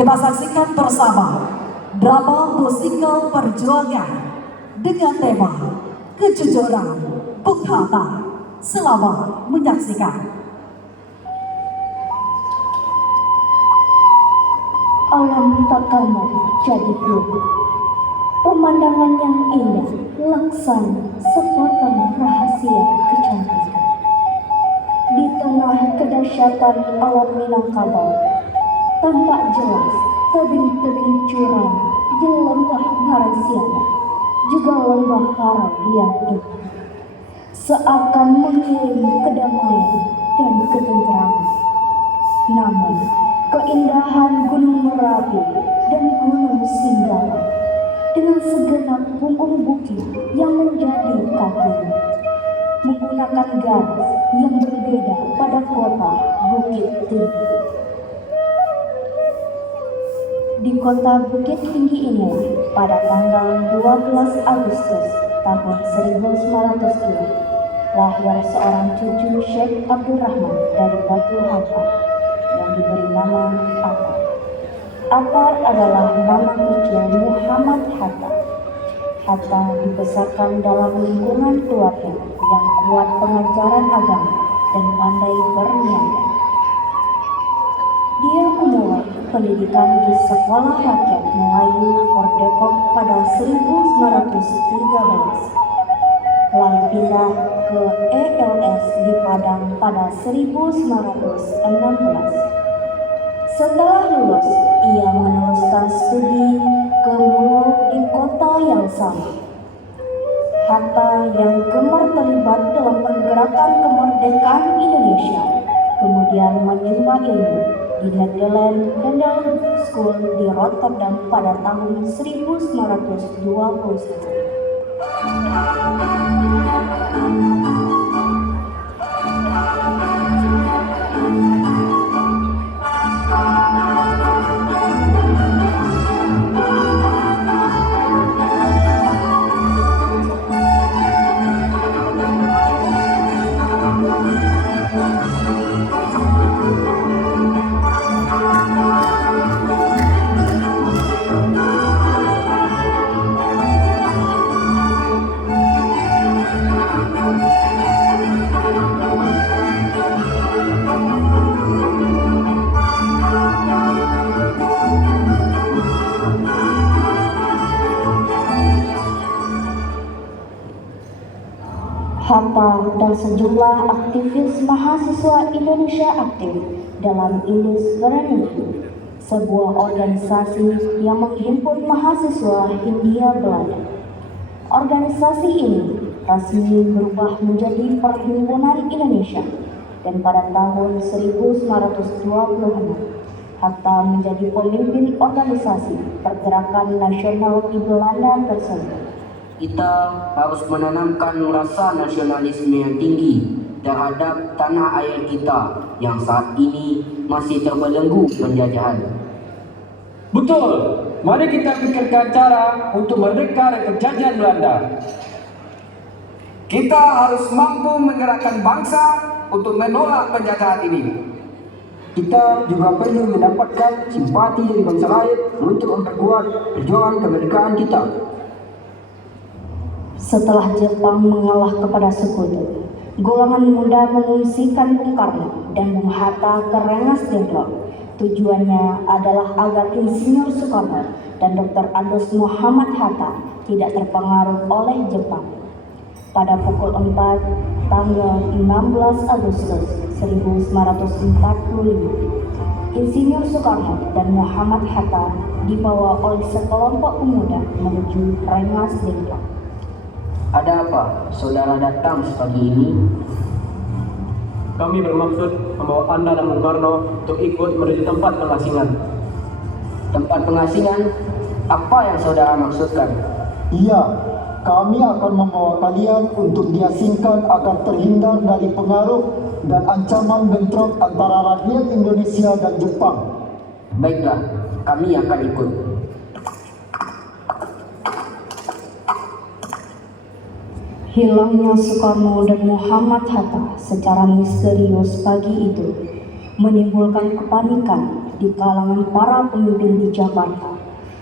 Kita saksikan bersama drama musikal perjuangan dengan tema kejujuran Bung Hatta. Selamat menyaksikan. Alam takkan jadi gelap, pemandangan yang indah, laksana sepotong rahasia kecantikan. Di tengah kedahsyatan alam Minangkabau, tampak jelas tebing-tebing curam di lembah Narasiana, juga lembah Harau yang indah, seakan mengirim kedamaian dan ketentraman. Namun, keindahan Gunung Merapi dan Gunung Singgala dengan segenap punggung bukit yang menjadi kakinya, menggunakan garis yang berbeda pada kota Bukit Tinggi. Di kota Bukit Tinggi ini, pada tanggal 12 Agustus tahun 1902, lahir seorang cucu Syekh Abdul Rahman dari Batu Hatta yang diberi nama Atar. Atar adalah nama kecil Muhammad Hatta. Hatta dibesarkan dalam lingkungan keluarga yang kuat pengajaran agama dan pandai berniaga. Dia memulai pendidikan di Sekolah Rakyat Melayu Fort Depok pada 1913, lalu pindah ke ELS di Padang pada 1916. Setelah lulus, ia meneruskan studi ke Mulu di kota yang sama. Hatta yang gemar terlibat dalam pergerakan kemerdekaan Indonesia, kemudian menimba ilmu di Netherlands Handel School di Rotterdam pada tahun 1921. Hatta dan sejumlah aktivis mahasiswa Indonesia aktif dalam Indus Vereniging, sebuah organisasi yang menghimpun mahasiswa Hindia Belanda. Organisasi ini resmi berubah menjadi Perhimpunan Indonesia, dan pada tahun 1926 Hatta menjadi pemimpin organisasi pergerakan nasional di Belanda tersebut. Kita harus menanamkan rasa nasionalisme yang tinggi terhadap tanah air kita yang saat ini masih terbelenggu penjajahan. Betul, mari kita pikirkan cara untuk merdeka dari penjajahan Belanda. Kita harus mampu menggerakkan bangsa untuk menolak penjajahan ini. Kita juga perlu mendapatkan simpati dari bangsa lain untuk memperkuat perjuangan kemerdekaan kita. Setelah Jepang mengalah kepada sekutu, golongan muda mengungsikan Bung Karno dan Bung Hatta ke Rengas Dengklok. Tujuannya adalah agar Insinyur Soekarno dan Dr. Andos Muhammad Hatta tidak terpengaruh oleh Jepang. Pada pukul 4 tanggal 16 Agustus 1945, Insinyur Soekarno dan Muhammad Hatta dibawa oleh sekelompok pemuda menuju Rengas Dengklok. Ada apa saudara datang pagi ini? Kami bermaksud membawa Anda dan Bung Karno untuk ikut menuju tempat pengasingan. Tempat pengasingan? Apa yang saudara maksudkan? Iya, kami akan membawa kalian untuk diasingkan agar terhindar dari pengaruh dan ancaman bentrok antara rakyat Indonesia dan Jepang. Baiklah, kami akan ikut. Hilangnya Soekarno dan Muhammad Hatta secara misterius pagi itu menimbulkan kepanikan di kalangan para pemimpin di Jakarta.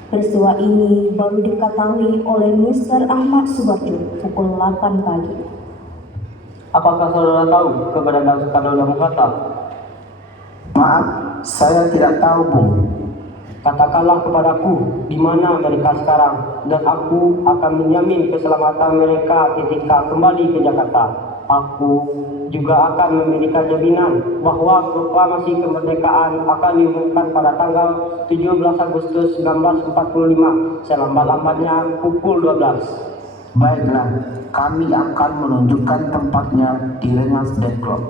Peristiwa ini baru diketahui oleh Mr. Ahmad Subarjo pukul 8 pagi. Apakah saudara tahu keberadaan Soekarno dan Hatta? Maaf, saya tidak tahu, Bung. Katakanlah kepadaku di mana mereka sekarang, dan aku akan menjamin keselamatan mereka ketika kembali ke Jakarta. Aku juga akan memberikan jaminan bahwa proklamasi kemerdekaan akan diumumkan pada tanggal 17 Agustus 1945 selambat-lambatnya pukul 12. Baiklah, kami akan menunjukkan tempatnya di Rengas Dengklok.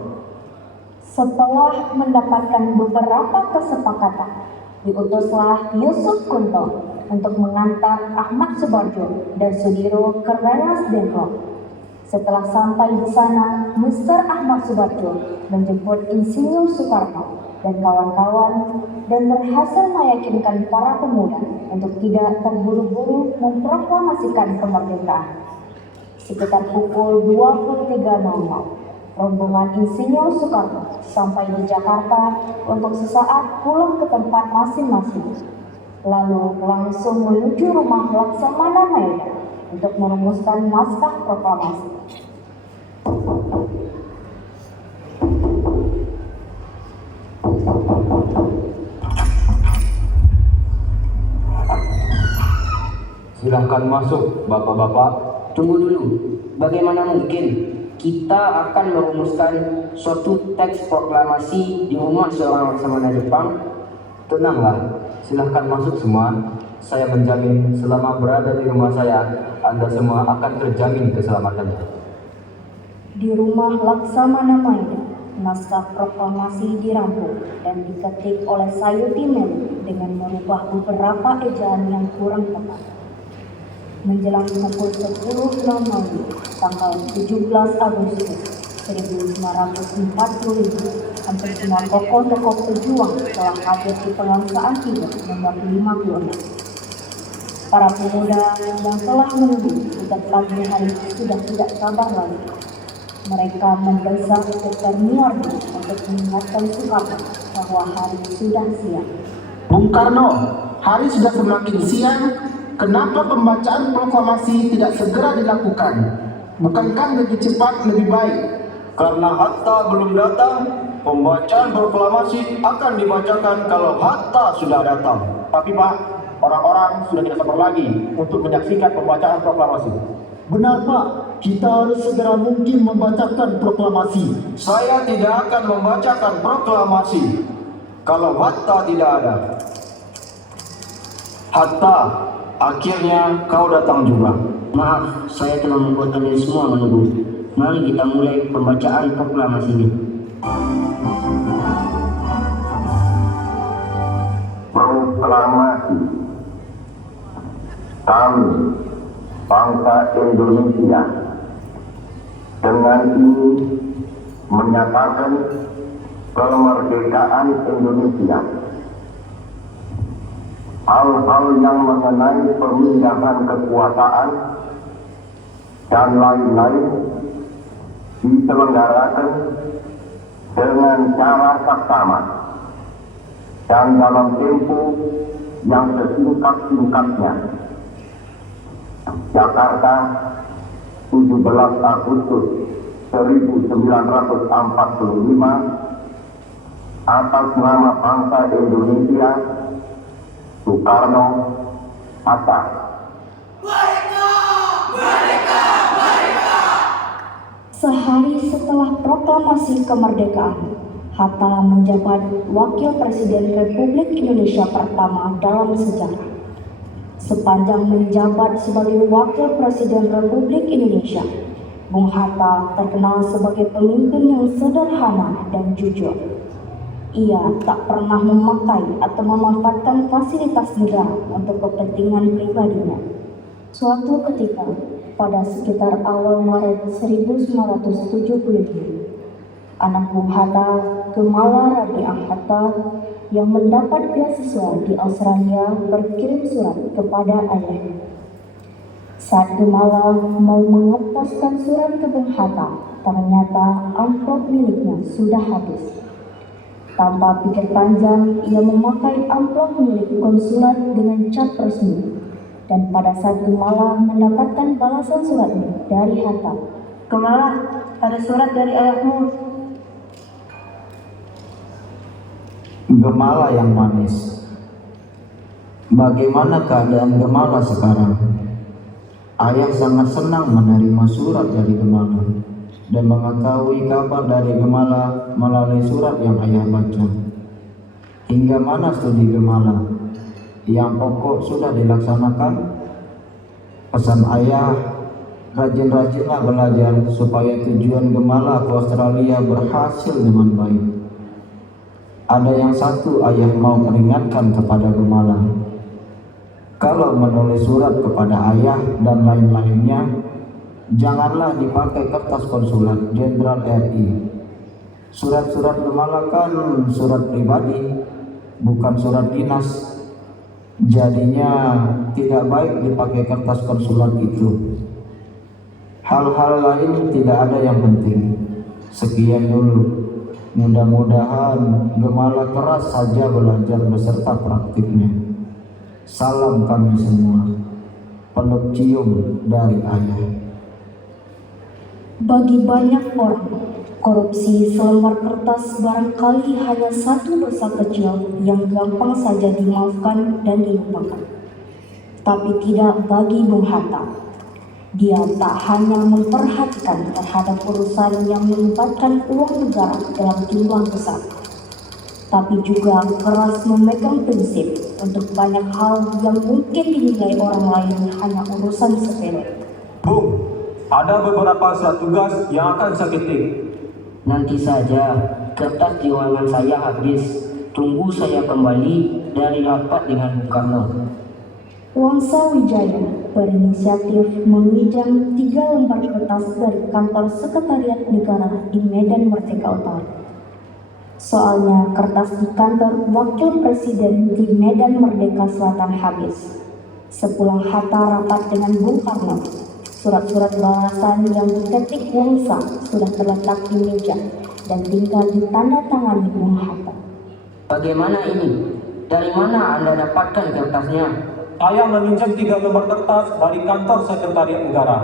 Setelah mendapatkan beberapa kesepakatan, diutuslah Yusuf Kunto untuk mengantar Ahmad Subarjo dan Sudiro ke Rengas Dengklok. Setelah sampai di sana, Mr. Ahmad Subarjo menjemput Insinyur Soekarno dan kawan-kawan dan berhasil meyakinkan para pemuda untuk tidak terburu-buru memproklamasikan kemerdekaan. Sekitar pukul 23.00, rombongan Insinyur Soekarno sampai di Jakarta untuk sesaat pulang ke tempat masing-masing, lalu langsung menuju rumah Laksamana Maeda untuk merumuskan naskah proklamasi. Silahkan masuk, bapak-bapak. Tunggu dulu, bagaimana mungkin kita akan merumuskan suatu teks proklamasi di rumah seorang laksamana Jepang? Tenanglah, silahkan masuk semua. Saya menjamin selama berada di rumah saya, Anda semua akan terjamin keselamatannya. Di rumah Laksamana Maeda, naskah proklamasi dirampung dan diketik oleh Sayuti Melu dengan merubah beberapa ejaan yang kurang tepat. Menjelang pukul 10.00 tanggal 17 Agustus 1945, hampir semua tokoh-tokoh pejuang telah hadir di pengangsaan Tibet nomor 56. Para pemuda yang telah menunggu sejak pagi hari sudah tidak sabar lagi. Mereka mendesak Dr. Miardi untuk mengingatkan Soekarno bahwa hari sudah siang. Bung Karno, hari sudah semakin siang. Kenapa pembacaan proklamasi tidak segera dilakukan? Bukankah lebih cepat lebih baik? Karena Hatta belum datang, pembacaan proklamasi akan dibacakan kalau Hatta sudah datang. Tapi Pak, orang-orang sudah tidak sabar lagi untuk menyaksikan pembacaan proklamasi. Benar Pak, kita harus segera mungkin membacakan proklamasi. Saya tidak akan membacakan proklamasi kalau Hatta tidak ada. Hatta, akhirnya kau datang juga. Maaf, saya telah membuat kalian semua menunggu. Mari kita mulai pembacaan proklamasi ini. Proklamasi. Kami, bangsa Indonesia, dengan ini menyatakan kemerdekaan Indonesia. Hal-hal yang mengenai pemindahan kekuasaan dan lain-lain diselenggarakan dengan cara saksama dan dalam tempo yang sesingkat-singkatnya. Jakarta, 17 Agustus 1945, atas nama bangsa Indonesia, Soekarno, Hatta. Sehari setelah proklamasi kemerdekaan, Hatta menjabat Wakil Presiden Republik Indonesia pertama dalam sejarah. Sepanjang menjabat sebagai Wakil Presiden Republik Indonesia, Bung Hatta terkenal sebagai pemimpin yang sederhana dan jujur. Ia tak pernah memakai atau memanfaatkan fasilitas negara untuk kepentingan pribadinya. Suatu ketika, pada sekitar awal Maret 1975, anak Bung Hatta, Gemala Rabi'ah Hatta, yang mendapat beasiswa di Australia berkirim surat kepada ayahnya. Saat Gemala mau mengeposkan surat ke Bung Hatta, ternyata amplop miliknya sudah habis. Tanpa pikir panjang, ia memakai amplop milik konsulat dengan cap resmi. Dan pada saat Gemala mendapatkan balasan suratnya dari Hatta. Gemala, ada surat dari ayahmu. Gemala yang manis. Bagaimana keadaan Gemala sekarang? Ayah sangat senang menerima surat dari Gemala dan mengetahui kabar dari Gemala melalui surat yang ayah baca. Hingga mana studi Gemala? Yang pokok sudah dilaksanakan? Pesan ayah, rajin-rajinlah belajar supaya tujuan Gemala ke Australia berhasil dengan baik. Ada yang satu ayah mau peringatkan kepada Gemala. Kalau menulis surat kepada ayah dan lain-lainnya, janganlah dipakai kertas konsulat Jenderal RI. Surat-surat Gemala kan surat pribadi, bukan surat dinas. Jadinya tidak baik dipakai kertas konsulat itu. Hal-hal lain tidak ada yang penting. Sekian dulu. Mudah-mudahan Gemala keras saja belajar beserta praktiknya. Salam kami semua. Peluk cium dari ayah. Bagi banyak orang, korupsi selembar kertas barangkali hanya satu dosa kecil yang gampang saja dimaafkan dan dilupakan. Tapi tidak bagi Bung Hatta. Dia tak hanya memperhatikan terhadap urusan yang melibatkan uang negara dalam jumlah besar, tapi juga keras memegang prinsip untuk banyak hal yang mungkin dinilai orang lain hanya urusan sepele. Bung, ada beberapa surat tugas yang akan saya ketik. Nanti saja, kertas di ruangan saya habis. Tunggu saya kembali dari rapat dengan Bung Karno. Wangsa Wijaya berinisiatif meminjam 3 lembar kertas dari kantor Sekretariat Negara di Medan Merdeka Utara. Soalnya kertas di kantor Wakil Presiden di Medan Merdeka Selatan habis. Sepulang Hatta rapat dengan Bung Karno, surat-surat balasan yang diketik Wangsa sudah terletak di meja dan tinggal ditandatangani Bung Hatta. Bagaimana ini? Dari mana Anda dapatkan kertasnya? Saya meminjam 3 lembar kertas dari kantor Sekretariat Negara.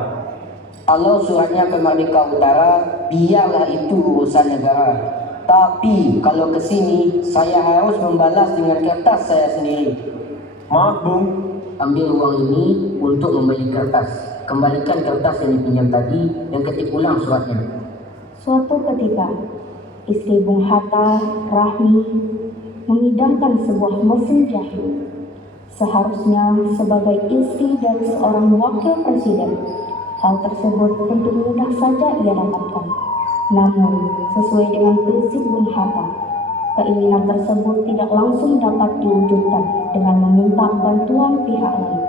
Kalau suratnya ke Merdeka Utara, biarlah itu urusan negara. Tapi kalau ke sini, saya harus membalas dengan kertas saya sendiri. Maaf, Bung. Ambil uang ini untuk membeli kertas. Kembalikan kertas yang dipinjam tadi dan ketik ulang suratnya. Suatu ketika, istri Bung Hatta, Rahmi, mengidamkan sebuah mesin jahit. Seharusnya sebagai istri dari seorang wakil presiden, hal tersebut tentu mudah saja ia dapatkan. Namun, sesuai dengan prinsip Bung Hatta, keinginan tersebut tidak langsung dapat diwujudkan dengan meminta bantuan pihak lain.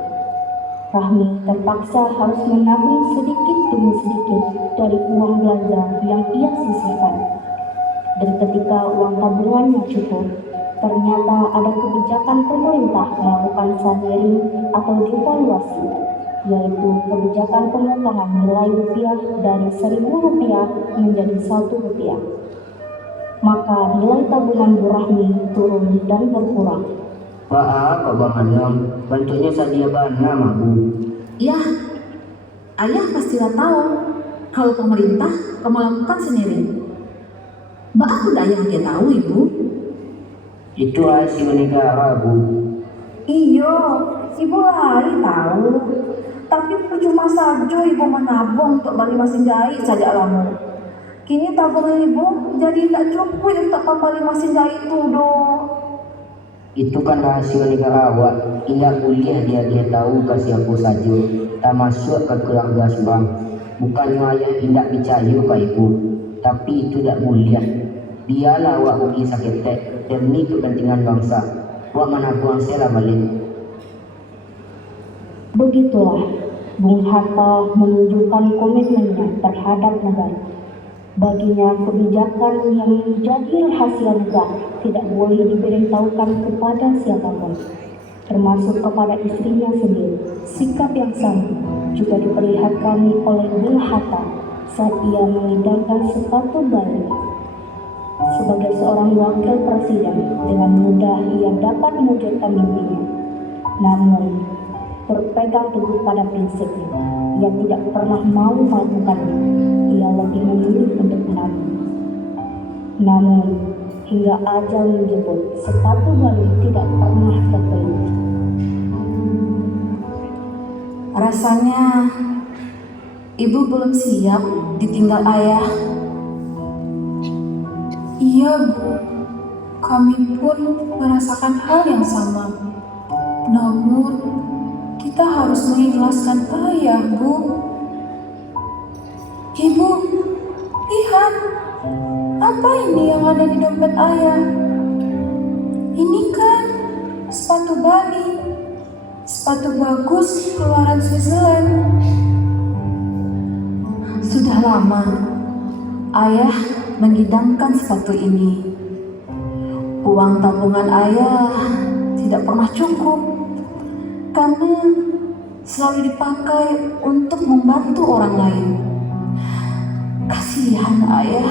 Rahmi terpaksa harus menabung sedikit demi sedikit dari uang belanja yang ia sisihkan. Dan ketika uang tabungannya cukup, ternyata ada kebijakan pemerintah melakukan sandering atau devaluasi, yaitu kebijakan pemotongan nilai rupiah dari Rp1.000 menjadi Rp1. Maka nilai tabungan Bu Rahmi turun dan berkurang. Pak Bang Adam, bentuknya saja bana Bu. Ya, ayah pastilah tahu kalau pemerintah kamu lakukan sendiri. Mbak aku dah yang dia tahu ibu. Itu hasil negara Bu. Iyo, ibu lari tahu. Tapi percuma saja ibu menabung untuk beli mesin jahit saja alamu. Kini tabungan ibu jadi tidak cukup untuk membeli mesin jahit itu dong. Itu kan rahasia negara awak. Tidak boleh dia tahu kasih aku saja. Tak masuk ke keluarga subang. Bukannya ayah tidak percaya ke ibu, tapi itu tidak boleh. Biarlah awak pergi sakit demi kepentingan bangsa. Buat mana buang sela balik. Begitulah Bung Hatta menunjukkan komitmennya terhadap negara. Baginya kebijakan yang menjadi rahasia negara tidak boleh diberitahukan kepada siapapun, termasuk kepada istrinya sendiri. Sikap yang sama juga diperlihatkan oleh Bung Hatta saat ia mengidamkan sepatu bayi. Sebagai seorang wakil presiden, dengan mudah ia dapat mewujudkan mimpinya. Namun, berpegang teguh pada prinsipnya, ia tidak pernah mau melakukannya. Ia lebih memilih untuk menabung. Namun, hingga ajal menjemput, sepatu baru tidak pernah terbeli. Rasanya ibu belum siap ditinggal ayah. Iya, Bu. Kami pun merasakan hal yang sama. Namun, kita harus mengikhlaskan ayah, Bu. Ibu, lihat. Apa ini yang ada di dompet ayah? Ini kan sepatu Bali. Sepatu bagus keluaran Switzerland. Sudah lama ayah mengidamkan sepatu ini. Uang tabungan ayah tidak pernah cukup karena selalu dipakai untuk membantu orang lain. Kasihan ayah.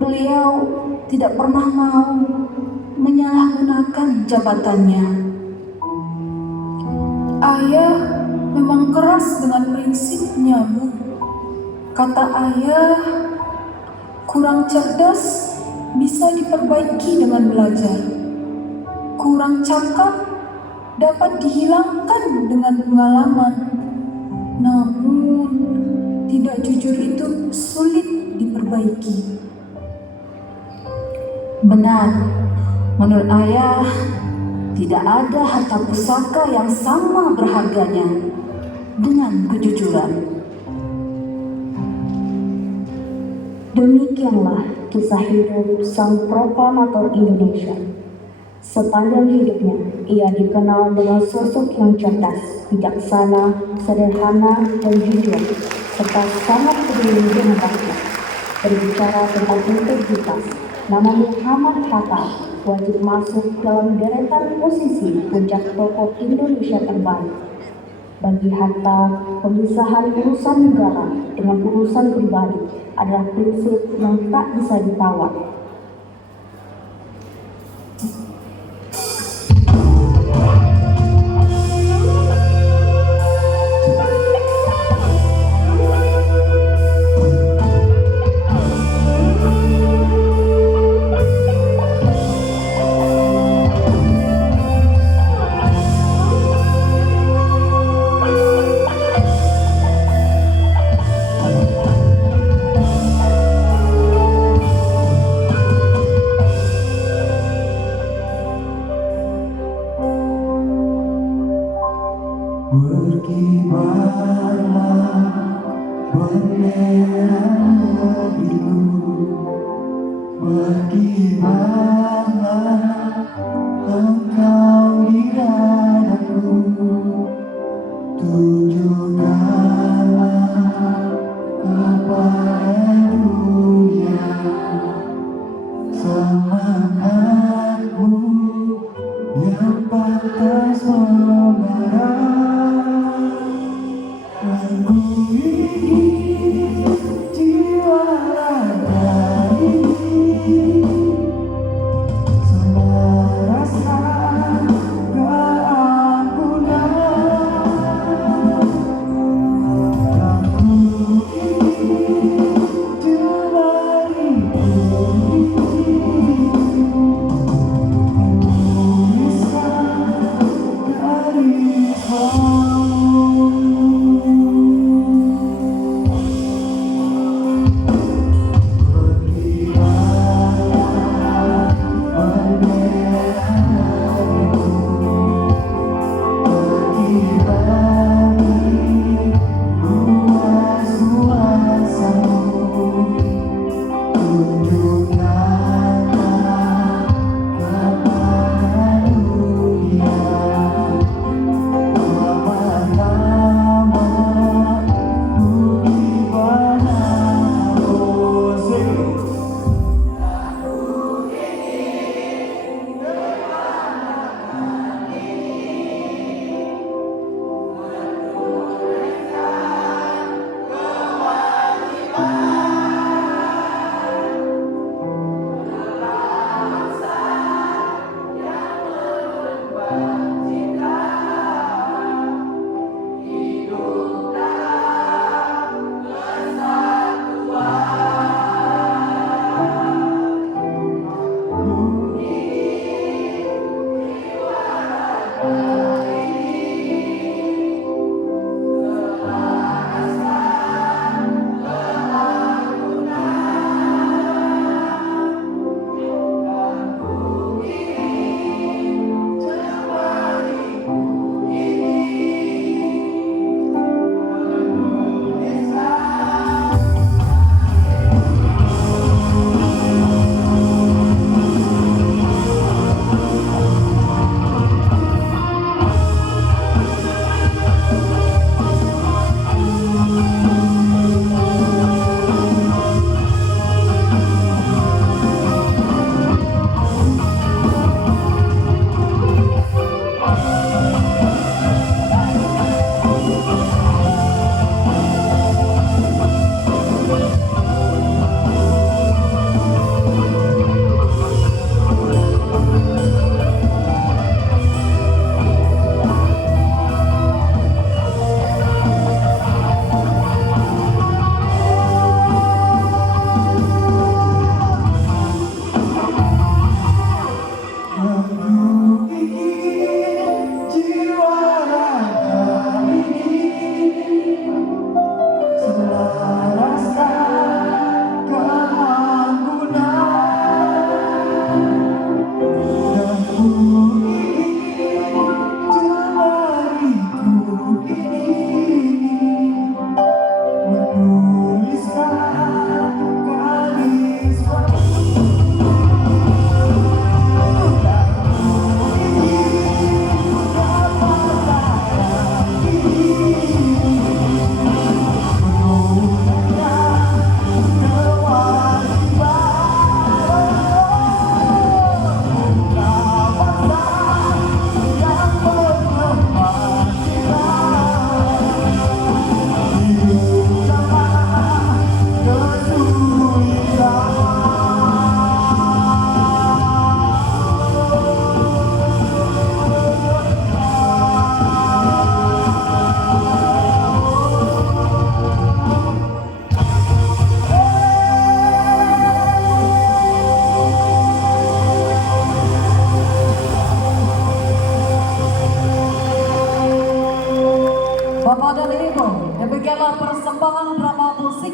Beliau tidak pernah mau menyalahgunakan jabatannya. Ayah memang keras dengan prinsipnya, Bu. Kata ayah, kurang cerdas bisa diperbaiki dengan belajar. Kurang cakap dapat dihilangkan dengan pengalaman. Namun, tidak jujur itu sulit diperbaiki. Benar, menurut ayah tidak ada harta pusaka yang sama berharganya dengan kejujuran. Demikianlah kisah hidup sang proklamator Indonesia. Sepanjang hidupnya, ia dikenal dengan sosok yang cerdas, bijaksana, sederhana, dan jujur, serta sangat peduli dengan rakyat. Berbicara tentang integritas, nama Muhammad Hatta wajib masuk dalam deretan posisi puncak tokoh Indonesia terbaik. Bagi Hatta, pemisahan urusan negara dengan urusan pribadi adalah prinsip yang tak bisa ditawar.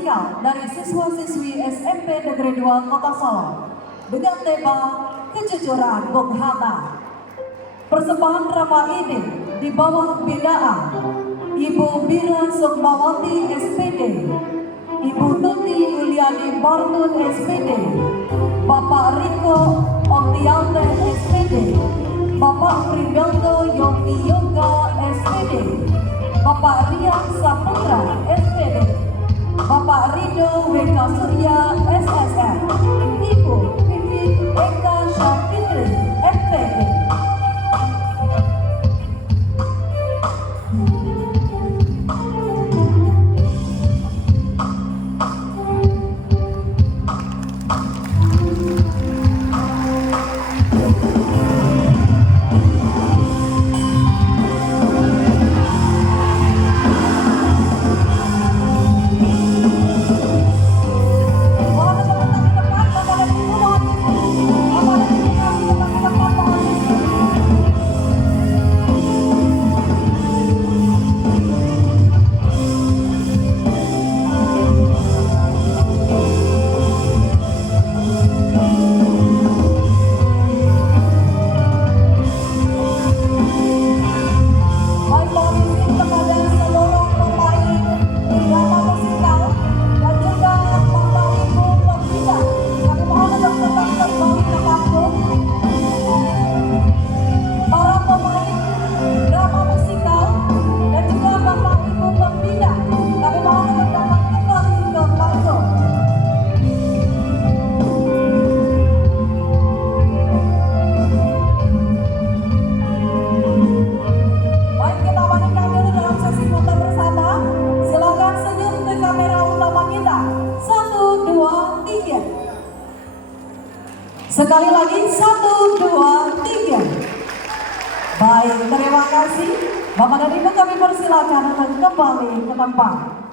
musikal dari siswa-siswi SMP Negeri 2 Kota Solo dengan tema Kejujuran Bung Hatta. Persembahan drama ini di bawah binaan Ibu Bira Sukmawati SPD, Ibu Tuti Yuliani Bartun SPD, Bapak Riko Oktiante SPD, Bapak Prigaldo Yogi Yoga SPD, Bapak Rian Saputra SPD, Bapak Rido WK Surya SSR, Ibu Vivit Eka Syafitri FPD. Sekali lagi, 1, 2, 3. Baik, terima kasih. Bapak dan Ibu kami persilakan untuk kembali ke tempat.